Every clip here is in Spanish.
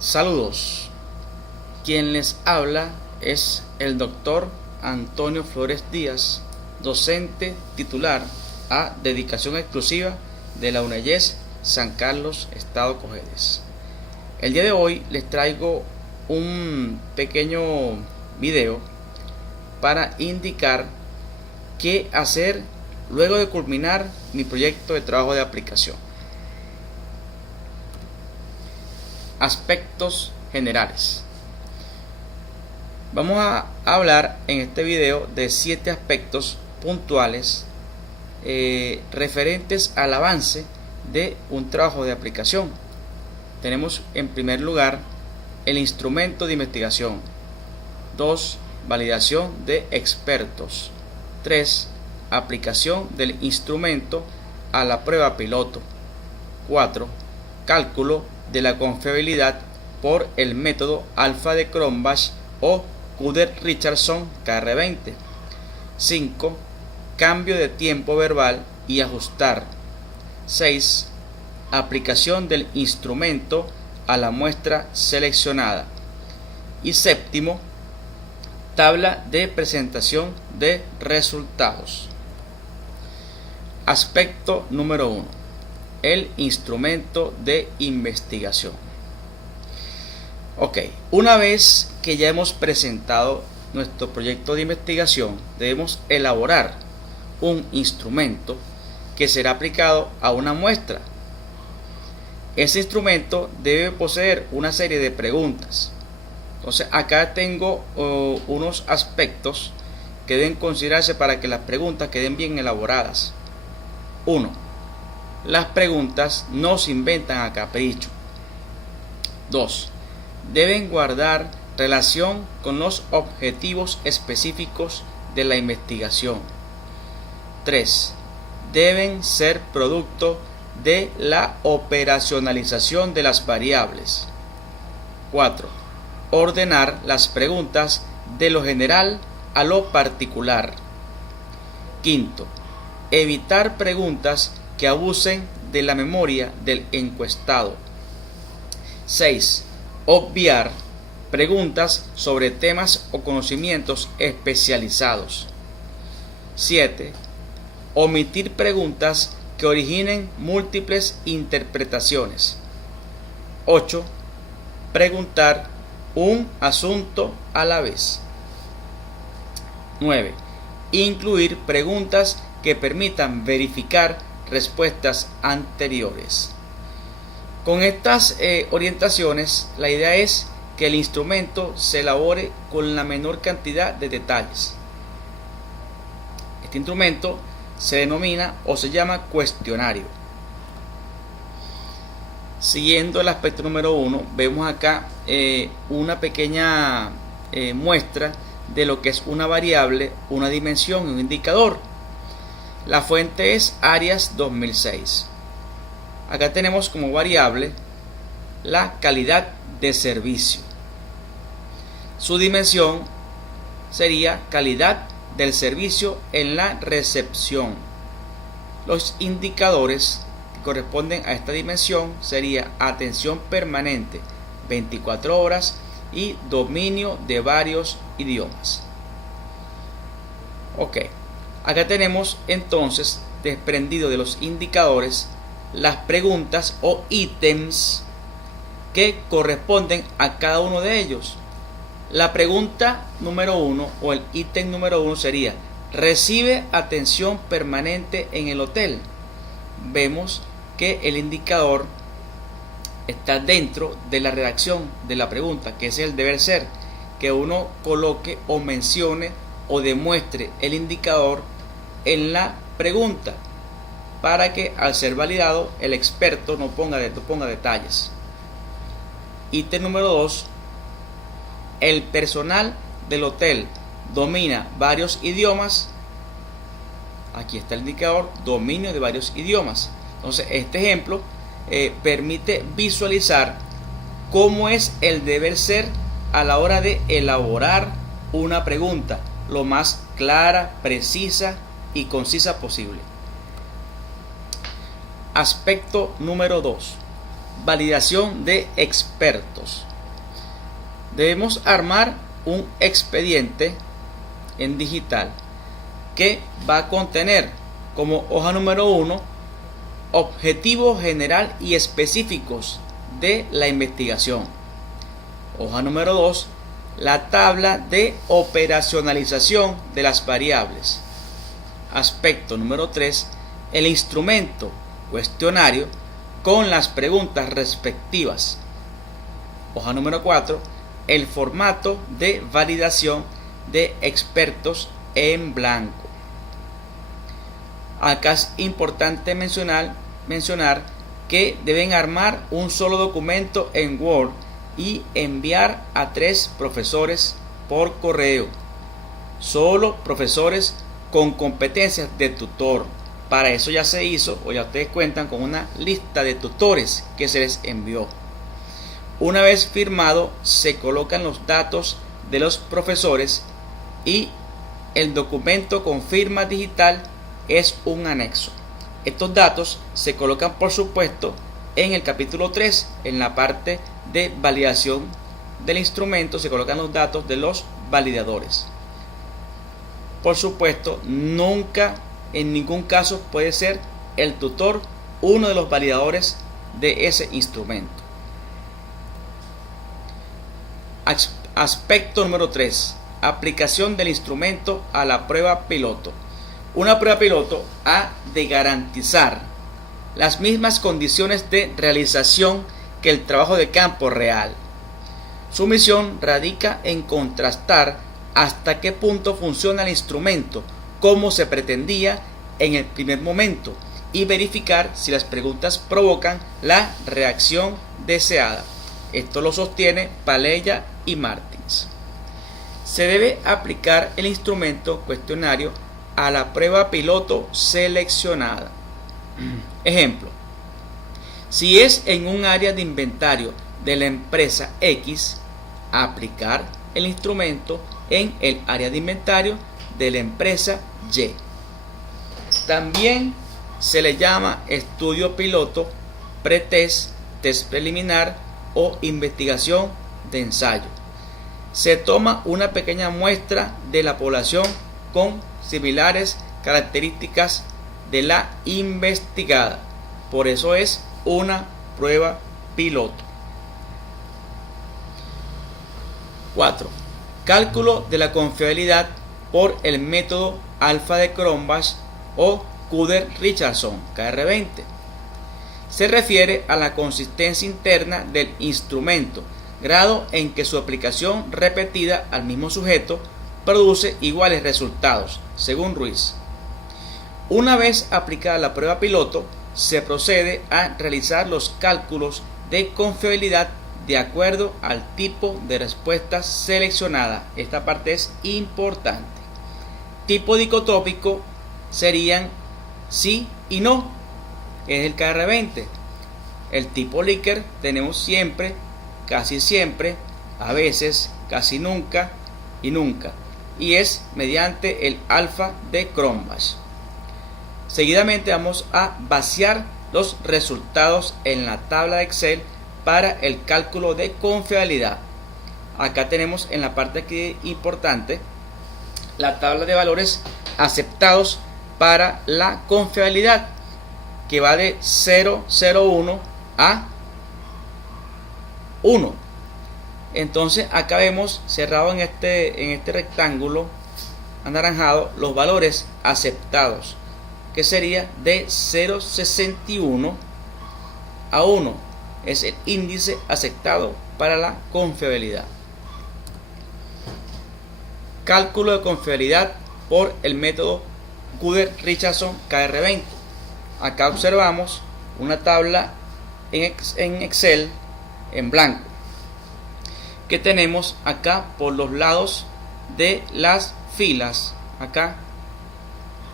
Saludos. Quien les habla es el doctor Antonio Flores Díaz, docente titular a dedicación exclusiva de la UNEYES San Carlos, Estado Cojedes. El día de hoy les traigo un pequeño video para indicar qué hacer luego de culminar mi proyecto de trabajo de aplicación. Aspectos generales. Vamos a hablar en este video de 7 aspectos puntuales referentes al avance de un trabajo de aplicación. Tenemos en primer lugar el instrumento de investigación. 2. Validación de expertos. 3. Aplicación del instrumento a la prueba piloto. 4. Cálculo de la confiabilidad por el método alfa de Cronbach o Cuder-Richardson KR20. 5. Cambio de tiempo verbal y ajustar. 6. Aplicación del instrumento a la muestra seleccionada. Y séptimo, tabla de presentación de resultados. Aspecto número 1. El instrumento de investigación. Ok, una vez que ya hemos presentado nuestro proyecto de investigación, debemos elaborar un instrumento que será aplicado a una muestra. Ese instrumento debe poseer una serie de preguntas. Entonces acá tengo unos aspectos que deben considerarse para que las preguntas queden bien elaboradas. 1. Las preguntas no se inventan a capricho. 2. Deben guardar relación con los objetivos específicos de la investigación. 3. Deben ser producto de la operacionalización de las variables. 4. Ordenar las preguntas de lo general a lo particular. 5. Evitar preguntas que abusen de la memoria del encuestado. 6. Obviar preguntas sobre temas o conocimientos especializados. 7. Omitir preguntas que originen múltiples interpretaciones. 8. Preguntar un asunto a la vez. 9. Incluir preguntas que permitan verificar respuestas anteriores. Con estas orientaciones, la idea es que el instrumento se elabore con la menor cantidad de detalles. Este instrumento se denomina o se llama cuestionario. Siguiendo el aspecto número 1, vemos acá una pequeña muestra de lo que es una variable, una dimensión y un indicador. La fuente es Arias 2006. Acá tenemos como variable la calidad de servicio. Su dimensión sería calidad del servicio en la recepción. Los indicadores que corresponden a esta dimensión sería atención permanente 24 horas y dominio de varios idiomas. Ok. Acá tenemos entonces, desprendido de los indicadores, las preguntas o ítems que corresponden a cada uno de ellos. La pregunta número 1 o el ítem número 1 sería: ¿recibe atención permanente en el hotel? Vemos que el indicador está dentro de la redacción de la pregunta, que es el deber ser, que uno coloque o mencione o demuestre el indicador en la pregunta para que al ser validado el experto no ponga detalles. Ítem número 2. El personal del hotel domina varios idiomas. Aquí está el indicador dominio de varios idiomas. Entonces este ejemplo permite visualizar cómo es el deber ser a la hora de elaborar una pregunta lo más clara, precisa y concisa posible. Aspecto número 2. Validación de expertos. debemos armar un expediente en digital que va a contener como hoja número 1 objetivos general y específicos de la investigación. Hoja número 2, la tabla de operacionalización de las variables. Aspecto número 3, el instrumento cuestionario con las preguntas respectivas. Hoja número 4, el formato de validación de expertos en blanco. Acá es importante mencionar que deben armar un solo documento en Word y enviar a 3 profesores por correo. Solo profesores con competencias de tutor. Para eso ya se hizo, o ya ustedes cuentan con una lista de tutores que se les envió. Una vez firmado, se colocan los datos de los profesores y el documento con firma digital es un anexo. Estos datos se colocan, por supuesto, en el capítulo 3, en la parte de validación del instrumento, se colocan los datos de los validadores. Por supuesto, nunca, en ningún caso, puede ser el tutor uno de los validadores de ese instrumento. Aspecto número 3. Aplicación del instrumento a la prueba piloto. Una prueba piloto ha de garantizar las mismas condiciones de realización que el trabajo de campo real. Su misión radica en contrastar hasta qué punto funciona el instrumento, como se pretendía en el primer momento, y verificar si las preguntas provocan la reacción deseada. Esto lo sostiene Paleya y Martins. Se debe aplicar el instrumento cuestionario a la prueba piloto seleccionada. Ejemplo: si es en un área de inventario de la empresa X, aplicar el instrumento en el área de inventario de la empresa Y. También se le llama estudio piloto, pretest, test preliminar o investigación de ensayo. Se toma una pequeña muestra de la población con similares características de la investigada. Por eso es una prueba piloto. 4. Cálculo de la confiabilidad por el método alfa de Cronbach o Cuder-Richardson, KR20. Se refiere a la consistencia interna del instrumento, grado en que su aplicación repetida al mismo sujeto produce iguales resultados, según Ruiz. Una vez aplicada la prueba piloto, se procede a realizar los cálculos de confiabilidad de acuerdo al tipo de respuesta seleccionada. Esta parte es importante. Tipo dicotópico serían sí y no, es el KR20. El tipo Likert tenemos siempre, casi siempre, a veces, casi nunca y nunca, y es mediante el alfa de Cronbach. Seguidamente vamos a vaciar los resultados en la tabla de Excel para el cálculo de confiabilidad. Acá tenemos en la parte aquí importante la tabla de valores aceptados para la confiabilidad, que va de 0,01 a 1. Entonces acá vemos cerrado en este rectángulo anaranjado los valores aceptados, que sería de 0,61 a 1. Es el índice aceptado para la confiabilidad. Cálculo de confiabilidad por el método Cuder-Richardson, KR20. Acá observamos una tabla en Excel en blanco, que tenemos acá por los lados de las filas, acá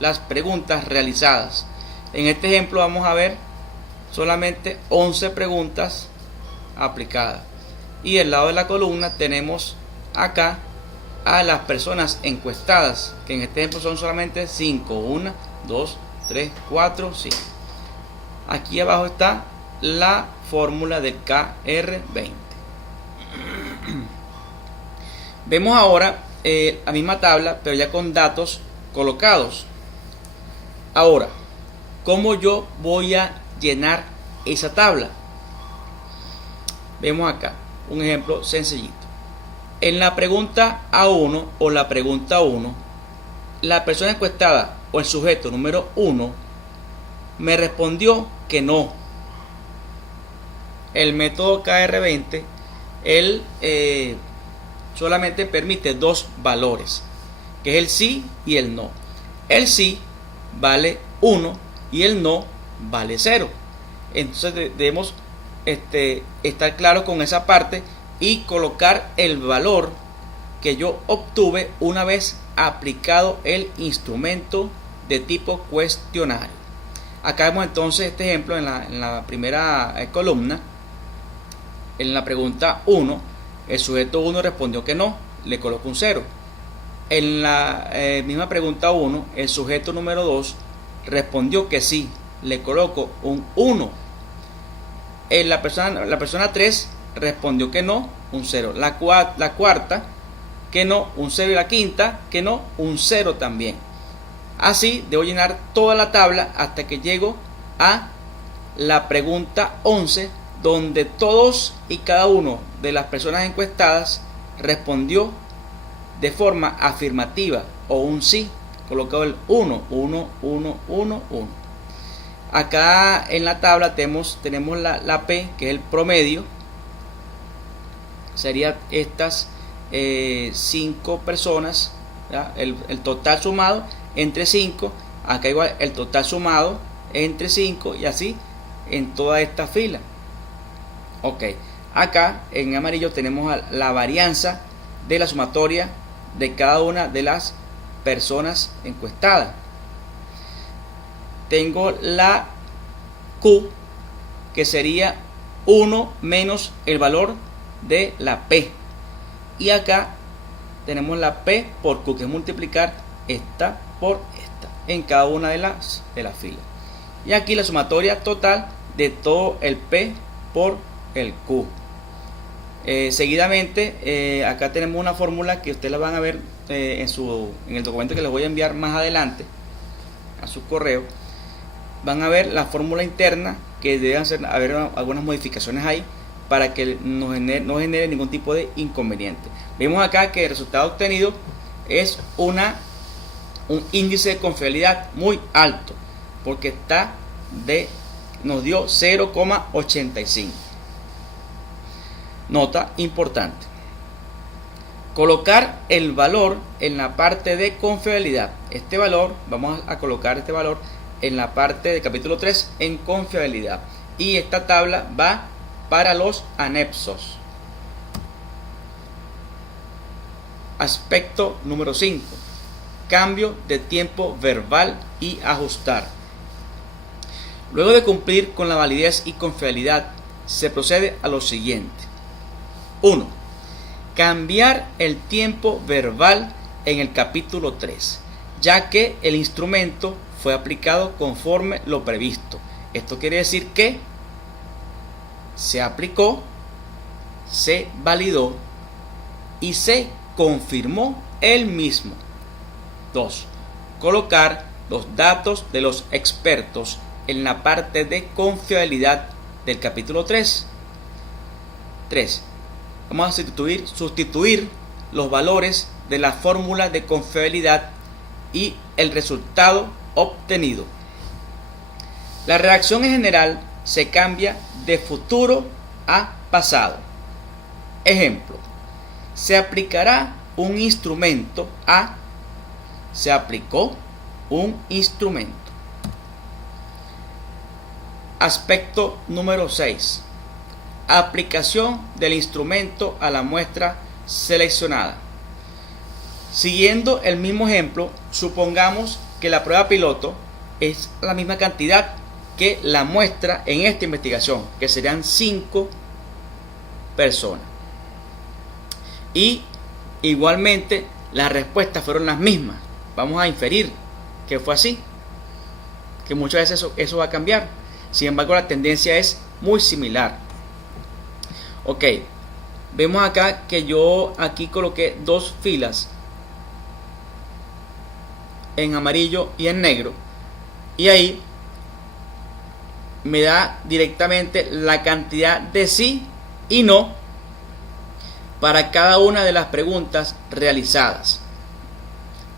las preguntas realizadas. En este ejemplo vamos a ver solamente 11 preguntas aplicadas, y al lado de la columna tenemos acá a las personas encuestadas, que en este ejemplo son solamente 5, 1, 2, 3, 4, 5. Aquí abajo está la fórmula del KR20. Vemos ahora la misma tabla, pero ya con datos colocados. Ahora, ¿cómo yo voy a llenar esa tabla? Vemos acá un ejemplo sencillito. En la pregunta A1 o la pregunta 1, la persona encuestada o el sujeto número 1 me respondió que no. El método KR20, él solamente permite dos valores, que es el sí y el no. El sí vale 1 y el no vale 0. Entonces debemos estar claros con esa parte y colocar el valor que yo obtuve una vez aplicado el instrumento de tipo cuestionario. Acá vemos entonces este ejemplo en la primera columna. En la pregunta 1, el sujeto 1 respondió que no, le coloco un 0. En la misma pregunta 1, el sujeto número 2 respondió que sí, le coloco un 1. La persona 3 respondió que no, un 0. La cuarta, que no, un 0. Y la quinta, que no, un 0 también. Así debo llenar toda la tabla hasta que llego a la pregunta 11, donde todos y cada uno de las personas encuestadas respondió de forma afirmativa o un sí, colocado el 1, 1, 1, 1, 1. Acá en la tabla tenemos la P, que es el promedio. Serían estas 5 personas, el total sumado entre 5. Acá igual el total sumado entre 5 y así en toda esta fila. Ok, acá en amarillo tenemos la varianza de la sumatoria de cada una de las personas encuestadas. Tengo la Q, que sería 1 menos el valor de la P. Y acá tenemos la P por Q, que es multiplicar esta por esta en cada una de las filas. Y aquí la sumatoria total de todo el P por el Q. Seguidamente, acá tenemos una fórmula que ustedes la van a ver en el documento que les voy a enviar más adelante a su correo. Van a ver la fórmula interna, que deben haber algunas modificaciones ahí para que no genere ningún tipo de inconveniente. Vemos acá que el resultado obtenido es un índice de confiabilidad muy alto, porque nos dio 0,85. Nota importante: colocar el valor en la parte de confiabilidad. Vamos a colocar este valor en la parte del capítulo 3 en confiabilidad, y esta tabla va para los anexos. Aspecto número 5: cambio de tiempo verbal y ajustar. Luego de cumplir con la validez y confiabilidad, se procede a lo siguiente. 1. Cambiar el tiempo verbal en el capítulo 3, ya que el instrumento fue aplicado conforme lo previsto. Esto quiere decir que se aplicó, se validó y se confirmó el mismo. 2. Colocar los datos de los expertos en la parte de confiabilidad del capítulo 3. 3. Vamos a sustituir los valores de la fórmula de confiabilidad y el resultado obtenido. La redacción en general se cambia de futuro a pasado. Ejemplo: se aplicará un instrumento a se aplicó un instrumento. Aspecto número 6: aplicación del instrumento a la muestra seleccionada. Siguiendo el mismo ejemplo, supongamos que la prueba piloto es la misma cantidad que la muestra en esta investigación, que serían 5 personas. Y igualmente las respuestas fueron las mismas. Vamos a inferir que fue así, que muchas veces eso va a cambiar. Sin embargo, la tendencia es muy similar. Ok, vemos acá que yo aquí coloqué dos filas en amarillo y en negro, y ahí me da directamente la cantidad de sí y no para cada una de las preguntas realizadas,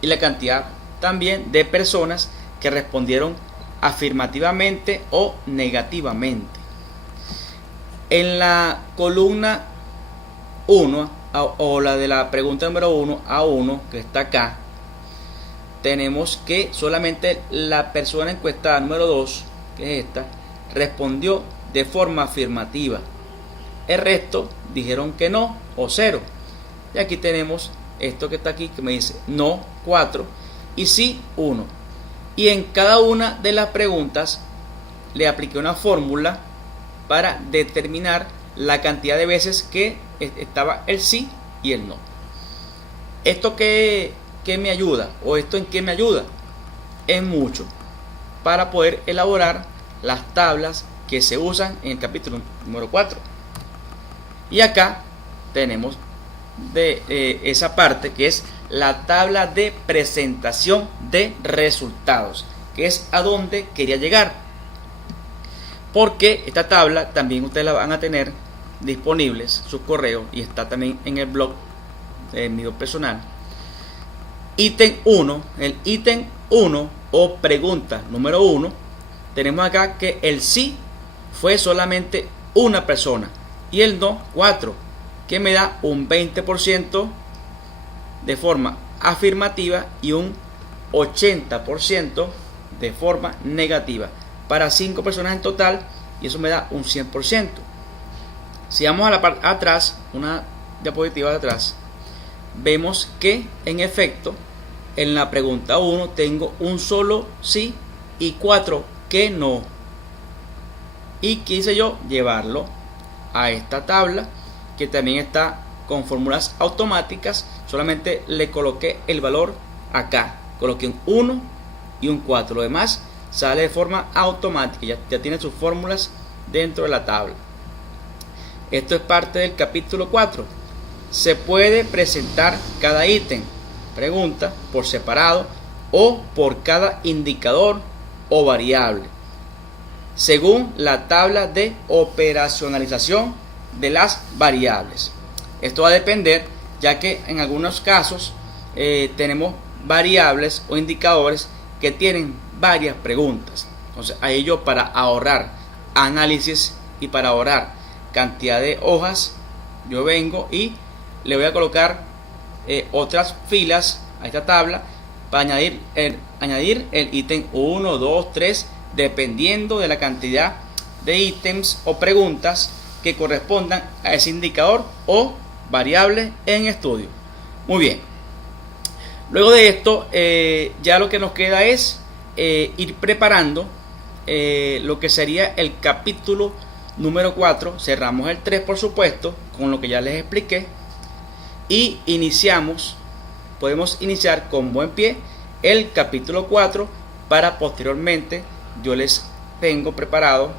y la cantidad también de personas que respondieron afirmativamente o negativamente. En la columna 1 o la de la pregunta número 1 a 1 que está acá, tenemos que solamente la persona encuestada número 2, que es esta, respondió de forma afirmativa. El resto dijeron que no o 0. Y aquí tenemos esto que está aquí, que me dice no 4 y sí 1. Y en cada una de las preguntas le apliqué una fórmula para determinar la cantidad de veces que estaba el sí y el no. ¿Esto qué me ayuda? ¿O esto en qué me ayuda? En mucho, para poder elaborar las tablas que se usan en el capítulo número 4. Y acá tenemos de esa parte que es la tabla de presentación de resultados, que es a donde quería llegar, porque esta tabla también ustedes la van a tener disponibles, su correo, y está también en el blog mío personal. Ítem 1, el ítem 1 o pregunta número 1, tenemos acá que el sí fue solamente una persona y el no 4, que me da un 20% de forma afirmativa y un 80% de forma negativa, para 5 personas en total, y eso me da un 100%. Si vamos a la parte atrás, una diapositiva de atrás, vemos que en efecto en la pregunta 1 tengo un solo sí y 4 que no, y quise yo llevarlo a esta tabla que también está con fórmulas automáticas. Solamente le coloqué el valor acá, coloqué un 1 y un 4, lo demás sale de forma automática, ya tiene sus fórmulas dentro de la tabla. Esto es parte del capítulo 4. Se puede presentar cada ítem, pregunta, por separado o por cada indicador o variable, según la tabla de operacionalización de las variables. Esto va a depender, ya que en algunos casos tenemos variables o indicadores que tienen varias preguntas. Entonces, a ello, para ahorrar análisis y para ahorrar cantidad de hojas, yo vengo y le voy a colocar otras filas a esta tabla para añadir el ítem 1, 2, 3, dependiendo de la cantidad de ítems o preguntas que correspondan a ese indicador o variable en estudio. Muy bien, luego de esto ya lo que nos queda es ir preparando lo que sería el capítulo número 4. Cerramos el 3, por supuesto, con lo que ya les expliqué, y podemos iniciar con buen pie el capítulo 4, para posteriormente yo les tengo preparado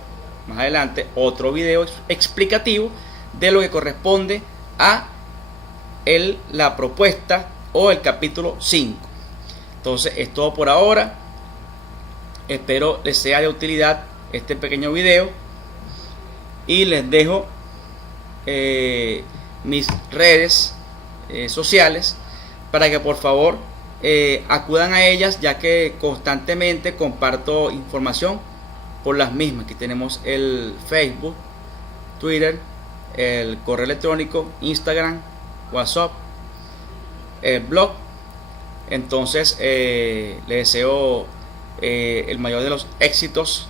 más adelante otro video explicativo de lo que corresponde a la propuesta o el capítulo 5. Entonces es todo por ahora. Espero les sea de utilidad este pequeño video y les dejo mis redes sociales para que por favor acudan a ellas, ya que constantemente comparto información por las mismas. Aquí tenemos el Facebook, Twitter, el correo electrónico, Instagram, WhatsApp, el blog. Entonces les deseo el mayor de los éxitos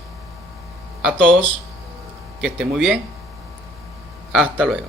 a todos, que estén muy bien, hasta luego.